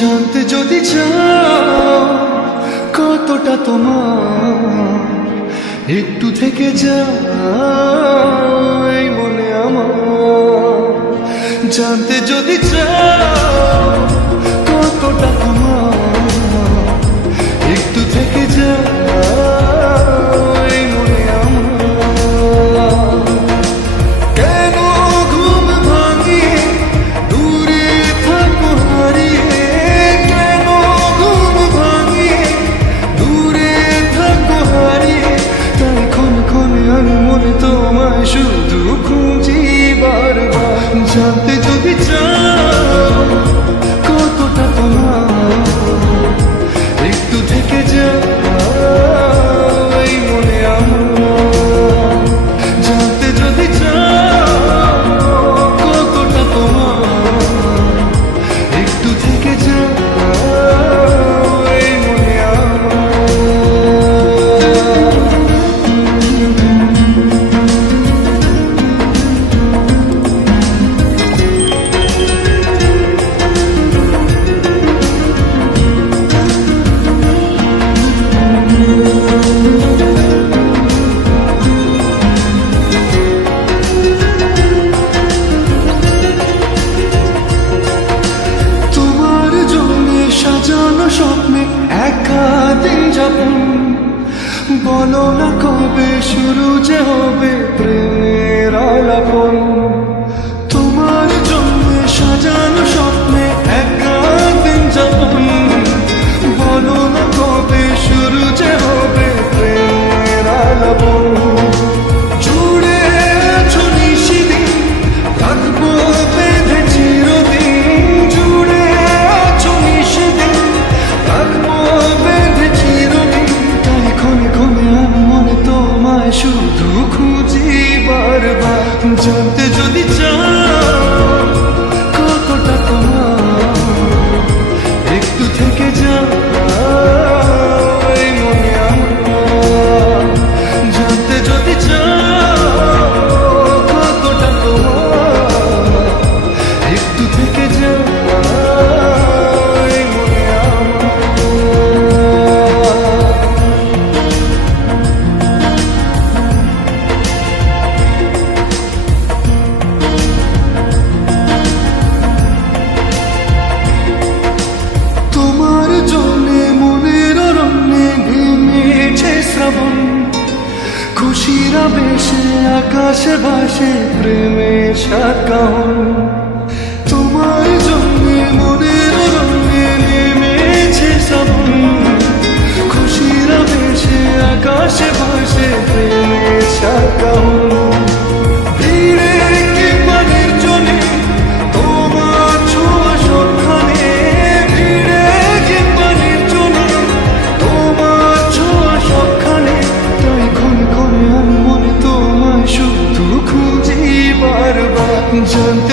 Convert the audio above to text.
জানতে যদি চাও কতটা তোমার, একটু থেকে যাও এই মনে আমার। জানতে যদি চাও কতটা তোমার, একটু থেকে যাও এই মনে আমার। কেন ঘুম ভাঙিয়ে দূরে থাকো হারিয়ে, কেন ঘুম ভাঙিয়ে দূরে থাকো হারিয়ে, তাই ক্ষণে ক্ষণে আমি মনে তোমায় শুধু খুঁজি বারবার। জানতে যদি চাও কতটা তোমার, একটু থেকে যাও এই মনে আমার। জানতে যদি চাও কতটা তোমার, একটু থেকে যাও এই মনে আমার। তোমার জন্য সাজানো স্বপ্নে একা দিন যাপন, বলো না কবে শুরু যে হবে প্রেমের আলাপন। তোমার জন্য সাজানো স্বপ্নে একা দিন যাপন, বলো না কবে শুরু যে হবে প্রেমের আলাপন। জুড়ে আছো নিশিদিন, থাকবো বেঁধে চিরদিন। জুড়ে আছো নিশিদিন, থাকবো বেঁধে চিরদিন। তাই ক্ষণে ক্ষণে আমি মনে তোমায় শুধু খুঁজি বারবার। জানতে যদি চাও কতটা তোমার, একটু থেকে যাও এই মনে আমার। জানতে যদি চাও কতটা তোমার, একটু থেকে যাও এই মনে আমার। তোমার জন্যে মনের অরণ্যে নেমেছে শ্রাবণ, খুশিরা বেশে আকাশে ভাসে প্রেমের সাকাহন। তোমার জন্যে মনের অরণ্যে নেমেছে শ্রাবণ, খুশিরা বেশে আকাশে ভাসে প্রেমের সাকাহন। ভিড়ে কিংবা নির্জনে তোমার ছোঁয়া সবখানে, ভিড়ে কিংবা নির্জনে তোমার ছোঁয়া সবখানে। তাই ক্ষণে ক্ষণে আমি মনে তোমায় শুধু খুঁজি বারবার। জানতে